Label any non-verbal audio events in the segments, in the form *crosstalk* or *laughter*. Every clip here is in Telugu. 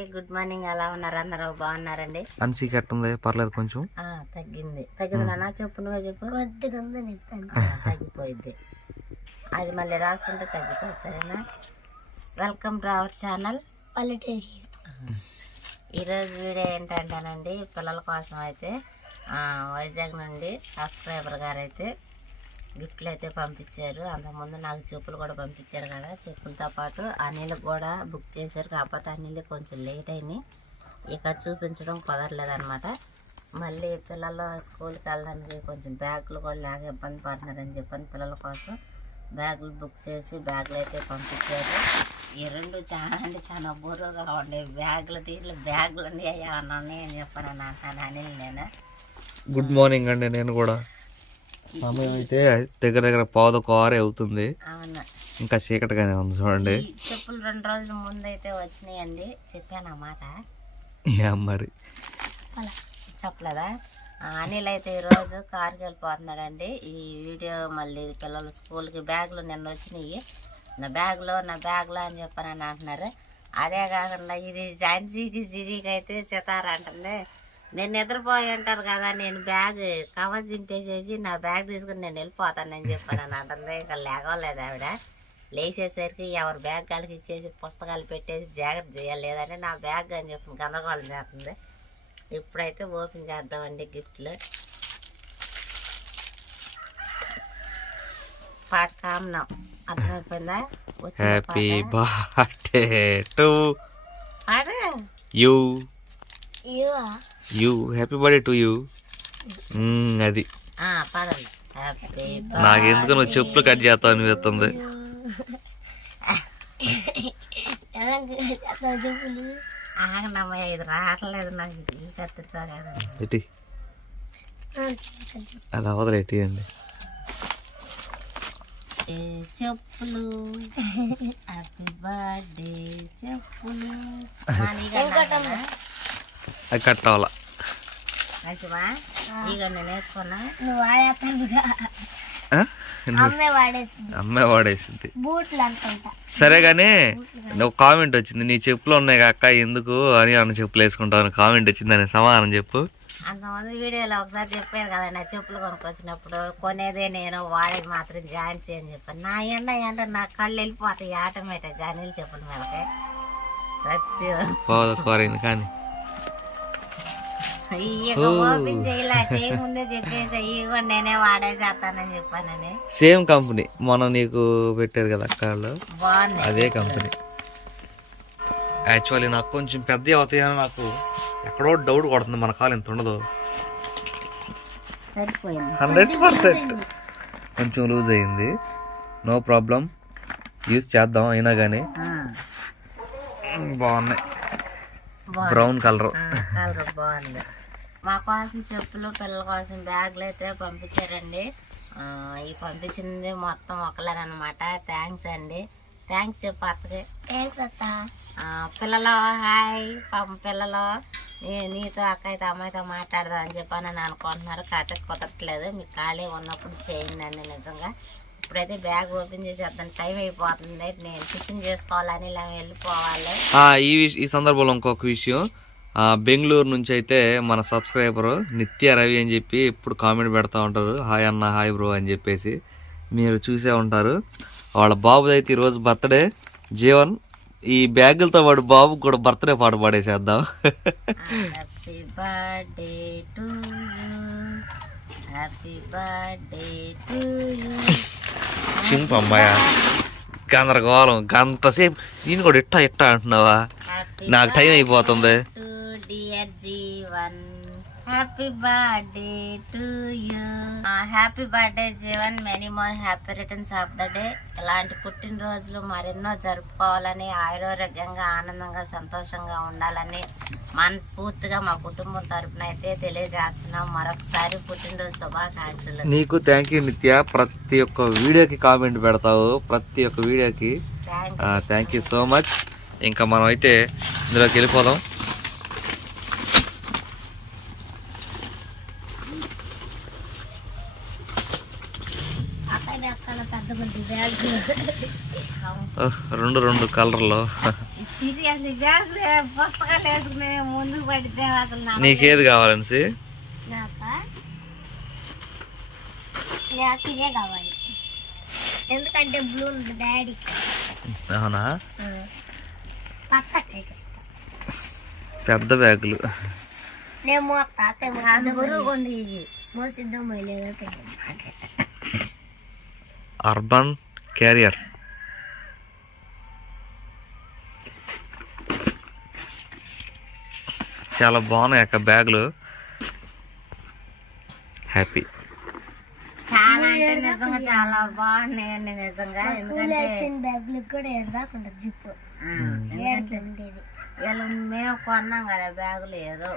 అందరికి గుడ్ మార్నింగ్. ఎలా ఉన్నారు? అందరూ బాగున్నారండి? అన్సీ కట్టుంది పర్లేదు కొంచెం. ఆ తగ్గింది. తగ్గింది నాన్న చెప్పు నువ్వే చెప్పు. తగ్గిపోయింది. అది మళ్ళీ రాసుకుంటే తగ్గిపోయింది సరేనా? వెల్కమ్ టు అవర్ ఛానల్ ఈరోజు వీడియో ఏంటంటేనండి పిల్లల కోసం అయితే ఆ, వైజాగ్ నుండి సబ్స్క్రైబర్ గారు అయితే గిఫ్ట్లు అయితే పంపించారు. అంతకుముందు నాకు చెప్పులు కూడా పంపించారు కదా. చెప్పులతో పాటు అనిల్ కూడా బుక్ చేశారు. కాకపోతే అనిల్ కొంచెం లేట్ అయినాయి ఇక చూపించడం కుదరలేదనమాట మళ్ళీ పిల్లలు స్కూల్కి వెళ్ళడానికి కొంచెం బ్యాగులు కూడా లేక ఇబ్బంది పడుతున్నారని చెప్పని పిల్లల కోసం బ్యాగులు బుక్ చేసి బ్యాగులు అయితే పంపించారు. ఈ రెండు చాలా అంటే చాలా బుర్రగా ఉండే బ్యాగులు దీంట్లో బ్యాగులు ఉన్నాయి అన్నీ అని చెప్పాను అంటాను అనిల్ నేను? గుడ్ మార్నింగ్ అండి నేను కూడా. సమయం అయితే దగ్గర దగ్గర పావుద కారే అవుతుంది. అవును. ఇంకా చీకటిగానే ఉంది చూడండి. చెప్పులు రెండు రోజుల ముందు అయితే వచ్చినాయండి. చెప్పాను ఆ మాట? ఏం మరి. చెప్పలేదా? అనిల్ అయితే ఈరోజు కారుకి వెళ్ళిపోతున్నాడండి. ఈ వీడియో మళ్ళీ పిల్లలు స్కూల్కి బ్యాగులు నిన్న వచ్చినాయి. నా బ్యాగ్లో నా బ్యాగ్లో అని చెప్పానని అంటున్నారు. అదే కాకుండా ఇది ఝాన్సీకి సిరికి అయితే అంటుంది. నేను నిద్రపోయి ఉంటారు కదా నేను బ్యాగ్ కవర్ చింపేసేసి నా బ్యాగ్ తీసుకుని నేను వెళ్ళిపోతానని చెప్పానని అంటుంది. ఇంకా లేగలేదు ఆవిడ. లేచేసరికి ఎవరి బ్యాగ్ కాళ్ళకి ఇచ్చేసి పుస్తకాలు పెట్టేసి జాగ్రత్త చేయాలి లేదంటే నా బ్యాగ్ అని చెప్పి గందరగోళం చేస్తుంది. ఇప్పుడైతే ఓపెన్ చేద్దామండి గిఫ్ట్లు. పాట కామనం. అర్థమైపోయిందా? హ్యాపీ? బర్త్డే టు పాడు you you happy birthday to you. అది. నాకెందుకు నువ్వు చెప్పులు కట్ చేస్తావు అనిపిస్తుంది ఎటి? అది అవదలు ఎట్టి అండి? చెప్పులు? హ్యాపీ బర్త్డే చెప్పులు. అది కట్ అవ్వాల మంచివా? ఇక నేను వేసుకున్నా. నువ్వు వాడేస్తావుగా ఆ? అమ్మే వాడేసింది. బూట్లు అనుకుంటా సరే కానీ నువ్వు కామెంట్ వచ్చింది. నీ చెప్పులు ఉన్నాయి అక్క ఎందుకు అని అన్న చెప్పులు వేసుకుంటావు కామెంట్ వచ్చింది అని సమాధానం చెప్పు. అంతమంది వీడియోలో ఒకసారి చెప్పాను కదా నా చెప్పులు కొనుక్కొచ్చినప్పుడు కొనేదే నేను వాడేది మాత్రం జాయిన్ చేయని చెప్పాను. నా ఎండ ఎండ నా కళ్ళు వెళ్ళిపోతాయి ఆటోమేటిక్ నీళ్ళు చెప్పుల మీదకి. సత్యం. పోదు కోరైంది కానీ. Same company. మొన్న నీకు పెట్టారు కదా అక్క వాళ్ళు బాగున్నాయి అదే కంపెనీ. యాక్చువల్లీ నాకు కొంచెం పెద్ద అవుతాయని నాకు ఎక్కడో డౌట్ కొడుతుంది. మన కాలు ఎంత ఉండదు. Hundred percent. కొంచెం లూజ్ అయింది. No problem. యూస్ చేద్దాం అయినా కానీ బాగున్నాయి. బ్రౌన్ కలర్ బాగుంది. మా కోసం చెప్పులు పిల్లల కోసం బ్యాగులు అయితే పంపించారండి. ఆ, ఈ పంపించింది మొత్తం ఒకలేనమాట థ్యాంక్స్ అండి. థ్యాంక్స్ చెప్పు అత్తకి. థ్యాంక్స్ అత్త. ఆ, పిల్లలు హాయ్. పాపం పిల్లలు నీ నీతో అక్క అయితే అమ్మాయితో మాట్లాడదాం అని చెప్పని అని అనుకుంటున్నారు. కాకపోతే కుదరట్లేదు. మీకు ఖాళీ ఉన్నప్పుడు చేయండి అండి నిజంగా. ఇప్పుడైతే బ్యాగ్ ఓపెన్ చేసేద్దాం. టైం అయిపోతుంది. నేను టిఫిన్ చేసుకోవాలని ఇలా వెళ్ళిపోవాలి. ఈ సందర్భంలో ఇంకొక విషయం. బెంగళూరు నుంచి అయితే మన సబ్స్క్రైబర్ నిత్య రవి అని చెప్పి ఇప్పుడు కామెంట్ పెడతా ఉంటారు. హాయ్ అన్న హాయ్ బ్రో అని చెప్పేసి మీరు చూసే ఉంటారు. వాళ్ళ బాబుది అయితే ఈరోజు బర్త్డే. జీవన్ ఈ బ్యాగులతో వాడు బాబుకి కూడా బర్త్డే పాట పాడేసేద్దాం. Happy birthday to you happy birthday to you చింపు అమ్మాయ? గందరగోళం. గంట సేపు నేను కూడా ఇట్టా ఇట్టా అంటున్నావా? నాకు టైం అయిపోతుంది. Dear Jeevan happy birthday to you happy birthday Jeevan. Many more happy returns of the day ఇలాంటి పుట్టినరోజులు మరెన్నో జరుపుకోవాలని ఆయురోగ్యంగా ఆనందంగా సంతోషంగా ఉండాలని మనస్ఫూర్తిగా మా కుటుంబం తరపున అయితే తెలియజేస్తున్నాం. మరొకసారి పుట్టినరోజు శుభాకాంక్షలు. నీకు థ్యాంక్ యూ నిత్య. ప్రతి ఒక్క వీడియోకి కామెంట్ పెడతావు. ప్రతి ఒక్క వీడియోకి థ్యాంక్ యూ సో మచ్ ఇంకా మనం అయితే ఇందులోకి వెళ్ళిపోదాం. రెండు రెండు కలర్లో. నీకేది కావాలనిసి కావాలి. ఎందుకంటే బ్లూ డాడీ. అవునా? పెద్ద బ్యాగులు. నేను మోసిద్దాం అర్బన్ క్యారియర్. చాలా బాగున్నాయి అక్క బ్యాగులు. హ్యాపీ. చాలా అంటే నిజంగా చాలా బాగున్నాయండి నిజంగా. కూడా జిప్పు. వీళ్ళు మేము కొన్నాం కదా బ్యాగులు ఏదో.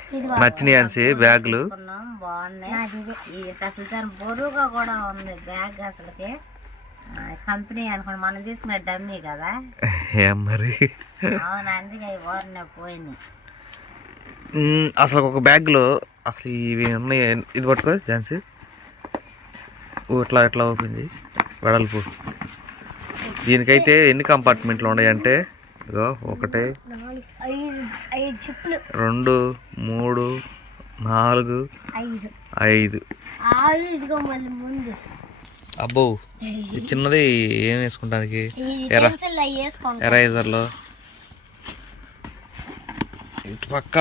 నచ్చినాయి బ్యాగులు. కొన్నాం బాగున్నాయి. నాది ఇదే. ఈ అసలు చాలా బరువుగా కూడా ఉంది బ్యాగ్ అసలుకి. ఆ, కంపెనీ అనుకోండి మనం డమ్మీ కదా. మరి? అవును అందుకే ఓరనే మ్మ్, అసలు ఒక బ్యాగ్లో అసలు ఇవి ఉన్నాయి ఇది పట్టుకో ఝాన్సీ. ఇట్లా ఇట్లా చేయి వెడల్పు. దీనికైతే ఎన్ని కంపార్ట్మెంట్లు ఉన్నాయంటే ఇగో ఒకటి రెండు మూడు నాలుగు ఐదు. అబ్బో. *laughs* చిన్నది ఏం వేసుకుంటానికి? ఎరైజర్లో. ఇటు పక్క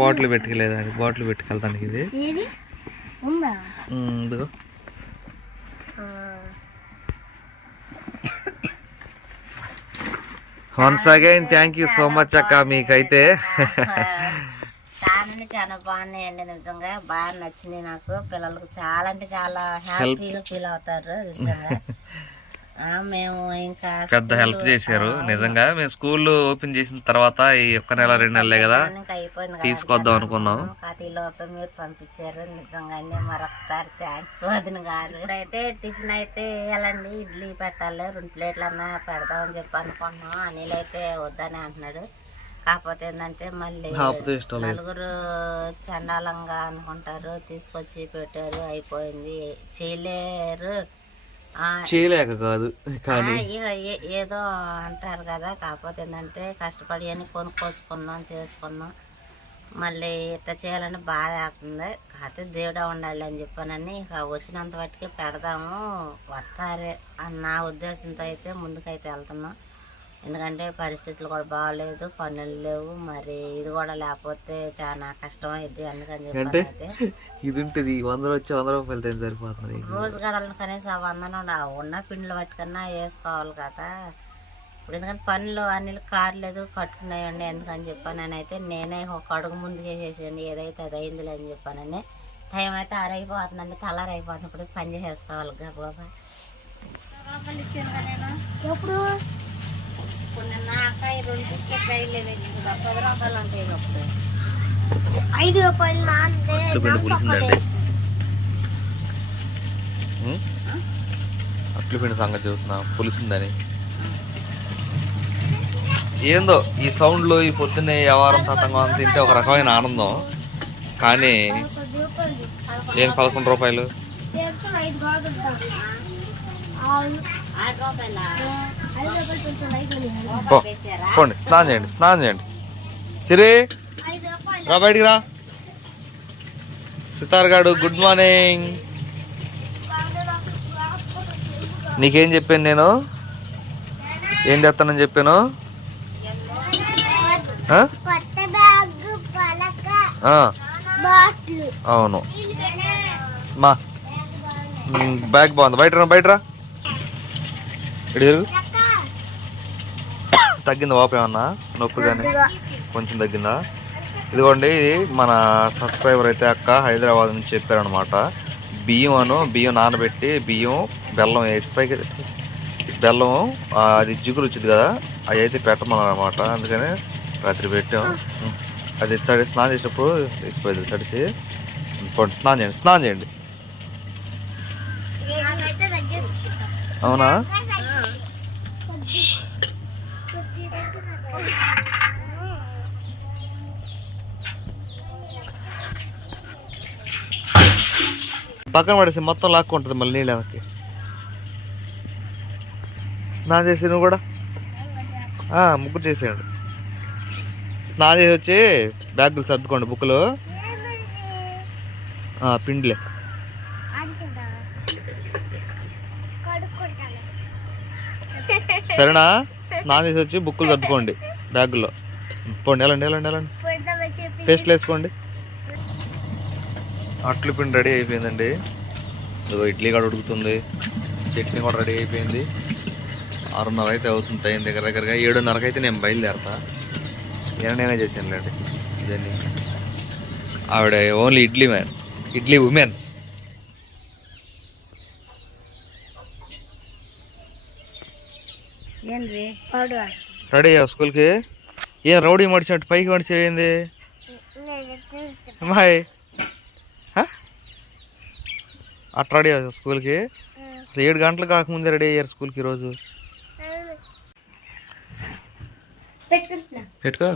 బాటిల్ పెట్టుకెళ్ళేదానికి బాటిల్ పెట్టుకెళ్తానికి ఇది. ఇదిగో. Once again thank you so much అక్క మీకైతే. చాలా అంటే చాలా బాగున్నాయండి నిజంగా. బాగా నచ్చినాయి నాకు. పిల్లలకు చాలా అంటే చాలా హ్యాపీగా ఫీల్ అవుతారు నిజంగా. మేము ఇంకా పెద్ద హెల్ప్ చేశారు. నిజంగా మేము స్కూల్ ఓపెన్ చేసిన తర్వాత ఈ ఒక్క నెల రెండు నెలలే కదా తీసుకొద్దాం అనుకున్నాం. లోపల మీరు పంపించారు. నిజంగానే మరొకసారి థ్యాంక్స్ వదిన గారు. ఇప్పుడైతే టిఫిన్ అయితే వేయాలండి. ఇడ్లీ పెట్టాలి. రెండు ప్లేట్లు అన్నా పెడదామని చెప్పి అనుకున్నాం. అనిల్ అయితే వద్దని అంటున్నాడు. కాకపోతే ఏంటంటే మళ్ళీ నలుగురు చండాలంగా అనుకుంటారు తీసుకొచ్చి పెట్టారు అయిపోయింది. చేయలేరు. చేయలేక కాదు కానీ ఏదో అంటారు కదా కాకపోతే ఏంటంటే కష్టపడి అని కొనుక్కొచ్చుకున్నాం చేసుకున్నాం. మళ్ళీ ఇట్లా చేయాలని బాధ అవుతుంది కాకపోతే దేవుడా ఉండాలి అని చెప్పానని ఇక వచ్చినంత వాటికి పెడదాము వస్తారే అని నా ఉద్దేశంతో అయితే ముందుకైతే వెళ్తున్నాం. ఎందుకంటే పరిస్థితులు కూడా బాగాలేదు పనులు లేవు. మరి ఇది కూడా లేకపోతే చాలా కష్టమైంది అందుకని చెప్పి ఇది ఉంటుంది. వంద వచ్చి వంద రూపాయలు సరిపోతుంది రోజు గడలను కనీసం ఆ వందనం నా ఉన్న పిండిలు పట్టుకన్నా వేసుకోవాలి కదా. ఇప్పుడు ఎందుకంటే పనులు అన్ని కార్లేదు కట్టుకున్నాయండి ఎందుకని చెప్పాను. అయితే నేనే ఒక అడుగు ముందుకు వేసేసాను ఏదైతే అది అయిందిలే అని చెప్పానని. టైం అయితే అరైపోతుందండి కలర్ అయిపోతుంది ఇప్పుడు పని చేసుకోవాలి గబగబా రూపాయలు ఇచ్చాను కదా నేను ఎప్పుడు? ఇప్పుడు నిన్న అక్కాయి రెండు బిస్కెట్ ప్యాకెట్లు తెచ్చింది కదా, పది రూపాయలు ఉంటాయి ఇక అప్పుడు. ఐదు రూపాయలు నాన్నే పిండి పులిసిందండి అట్లు పిండి సంగతి చూస్తున్నా పులిసిందని. ఏందో ఈ సౌండ్లు ఈ పొద్దున్నే వ్యవహారం తతంగం తింటే ఒక రకమైన ఆనందం. కానీ ఏం పదకొండు రూపాయలు? పోండి స్నానం చేయండి స్నానం చేయండి. సిరి రా బయటికి రా. సితార్ గారు గుడ్ మార్నింగ్. నీకేం చెప్పాను నేను? ఏం తెస్తానని చెప్పాను? అవును. మా బ్యాగ్ బాగుంది. బయట రా బయట రా. ఇటు తగ్గిందా వాపు ఏమన్నా? నొప్పి కానీ కొంచెం తగ్గిందా? ఇదిగోండి ఇది మన సబ్స్క్రైబర్ అయితే అక్క హైదరాబాద్ నుంచి చెప్పారనమాట బియ్యం అను బియ్యం నానబెట్టి బియ్యం బెల్లం వేసి పైకి బెల్లం అది జిగురు వచ్చింది కదా అవి అయితే పెట్టమన్నారు అనమాట అందుకని రాత్రి పెట్టాం. అది తడి స్నానం చేసినప్పుడు తీసిపోయింది తడిసి స్నానం చేయండి స్నానం చేయండి. అవునా? పక్కన పడేసి మొత్తం లాక్కుంటుంది మళ్ళీ నీళ్ళు వెనక్కి స్నానం చేసి నువ్వు కూడా? ముగ్గురు చేసేయండి. స్నానం చేసి వచ్చి బ్యాగులు సర్దుకోండి బుక్లు ఆ, పిండిలే. సరేనా? స్నానం చేసి వచ్చి బుక్కులు సర్దుకోండి బ్యాగుల్లో. పోండి వెళ్ళండి వెళ్ళండి వెళ్ళండి. పేస్ట్లు వేసుకోండి. అట్లు పిండి రెడీ అయిపోయిందండి. ఇడ్లీ కూడా ఉడుకుతుంది. చట్నీ కూడా రెడీ అయిపోయింది. ఆరున్నర అయితే అవుతుంది టైం దగ్గర దగ్గరగా. ఏడున్నరకు అయితే నేను బయలుదేరతా. ఏమైనా నేనే చేశానులేండి ఇదన్నీ ఆవిడ only idli man. Idli women. ఏంది? రెడీ అయ్యావు స్కూల్కి. ఏం రౌడీ మడిచినట్టు పైకి నేను చూసి అట్లా రెడీ స్కూల్కి. అసలు ఏడు గంటలు కాకముందే రెడీ అయ్యారు స్కూల్కి ఈరోజు. పెట్టుకో.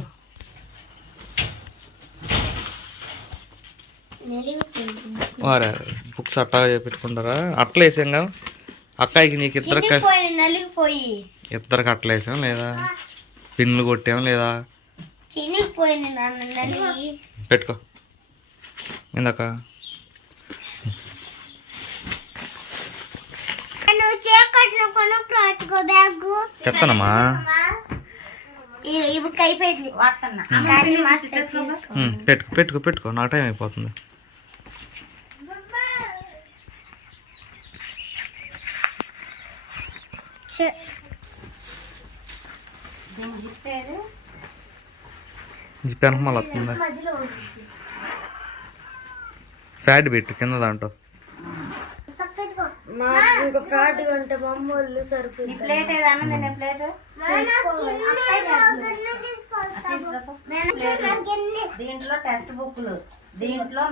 వారే బుక్స్ అట్టా పెట్టుకుంటారా అట్లా వేసాం కదా. అక్కాయికి నీకు ఇద్దరు ఇద్దరికి అట్లా వేసాం లేదా? పిన్నులు కొట్టాం లేదా? చినిగిపోయింది నాన్న నలిగి పెట్టుకో. ఇందాక నువ్వు చీకట్లో కొనుక్కో బ్యాగ్ చెప్తానమ్మా. పెట్టుకో పెట్టుకో పెట్టుకో. నా టైం అయిపోతుంది. చే- దీన్ని చెప్పేది జిప్ వెనక మళ్ళీ వస్తుంది. ఫ్యాట్ పెట్టు కింద దాంట్లో. ఇంకా మా అమ్మ వాళ్ళు సరిపోయింది ఈ ప్లేట్ ఏది? అన్నది నేను ప్లేట్ దీంట్లో టెక్స్ట్ బుక్లు దీంట్లో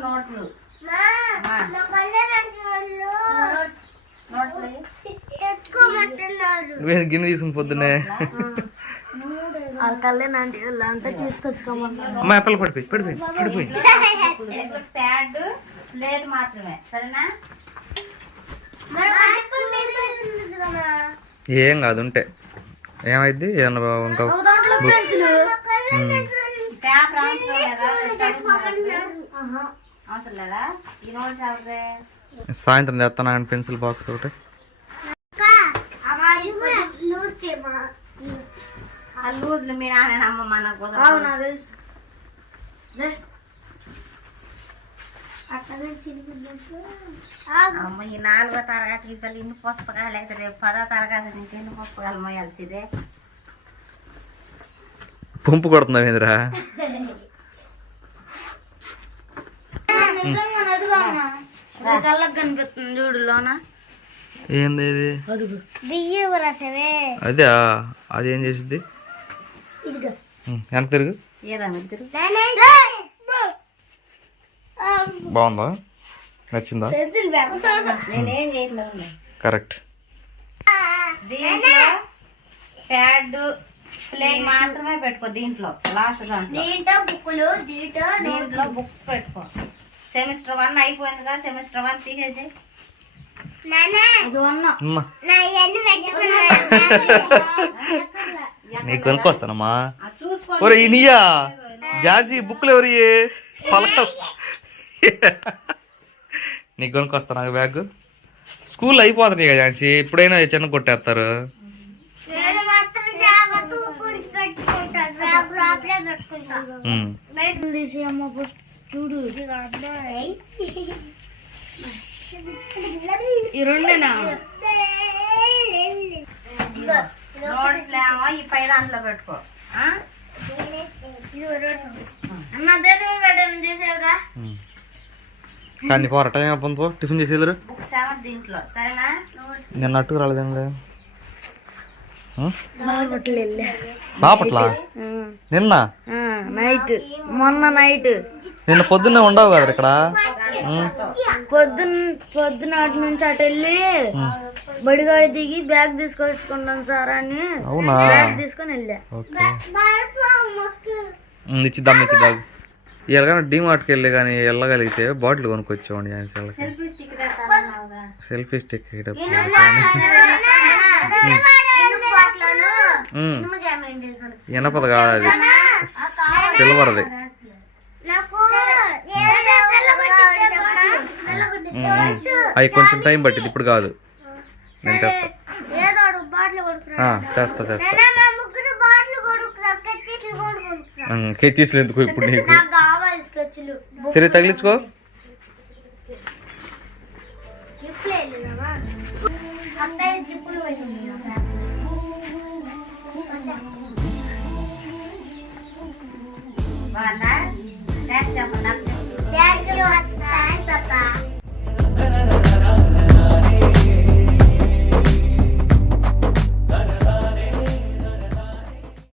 నువ్వేం గిన్నె తీసుకుని పొద్దున్నే? వాళ్ళ కళ్ళేనంటే వాళ్ళంతా అప్పలు పడిపోయి పడిపోయి పడిపోయి ప్యాడ్ ప్లేట్ మాత్రమే. సరేనా? ఏం కాదు ఉంటే. ఏమైంది ఏమన్నా ఇంకా సాయంత్రం తెస్తాను ఆయన పెన్సిల్ బాక్స్ ఒకటి. ఆ లూజ్లు మీ నాన్న అమ్మ తెలుసు. అమ్మ ఈ నాలుగో తరగతి పిల్లలు ఇన్ని పుస్తకాలు అయితే రేపు పదో తరగతి నుంచి ఎన్ని పుస్తకాలు మోయాల్సిందే? పంపు కొడుతున్నావు ఏందిరా? కళ్ళకు కనిపిస్తుంది చూడు లోన. ఏంది ఇది? అదే అది ఏం ఉమ్, వెనక్కి తిరుగు? బాగుందా? నచ్చిందా? పెన్సిల్ నేనేం చేయట్లేదు కరెక్ట్ ప్యాడ్ ప్లేట్ మాత్రమే పెట్టుకో దీంట్లో లాస్ట్ దాంట్లో. దీంట్లో బుక్కులు దీంట్లో దీంట్లో బుక్స్ పెట్టుకో. సెమిస్టర్ వన్ అయిపోయిందిగా సెమిస్టర్ వన్ తీసేసి. నీకు కొనుక్కొస్తానమ్మా. ఒరే బుక్లు ఎవరి పలక. నీకు కొనుక్కొస్తా నాకు బ్యాగ్ స్కూల్ అయిపోతుంది కదా ఝాన్సీ. ఎప్పుడైనా చిన్న కొట్టేస్తారు. చూడు ఈ పై దాంట్లో పెట్టుకో ఆ? అన్న అదే నువ్వు పెట్టాను చేసావుగా ఉమ్. కానీ పోరా టైం అయిపోతుంది పో? టిఫిన్ ఏమో దీంట్లో. సరేనా? నిన్న అట్టుకు రాలేదండి. బాపట్ల? నిన్న? నైట్. మొన్న నైట్. నిన్న పొద్దున్నే ఉండవు కదా ఇక్కడ. పొద్దున్న పొద్దున అటు నుంచి అటు వెళ్ళి బడిగాడి దిగి బ్యాగ్ తీసుకొచ్చుకుంటాను సార్ అని అవునా? బ్యాగ్ తీసుకొని వెళ్ళా. ఇచ్చిద్దాం ఇచ్చిద్దాం ఇలాగ డిమార్ట్కి వెళ్ళి కానీ వెళ్ళగలిగితే బాటిల్ కొనుక్కొచ్చేవాడి వాళ్ళకి సెల్ఫీ సెల్ఫీ స్టిక్? ఇనపది కాదు అది. సిల్వర్ది. అవి కొంచెం టైం పట్టింది ఇప్పుడు కాదు. నేను తెస్తా తెస్తా తెస్తా కెచ్చీసులు ఎందుకు ఇప్పుడు నీకు సరే తగిలించుకో.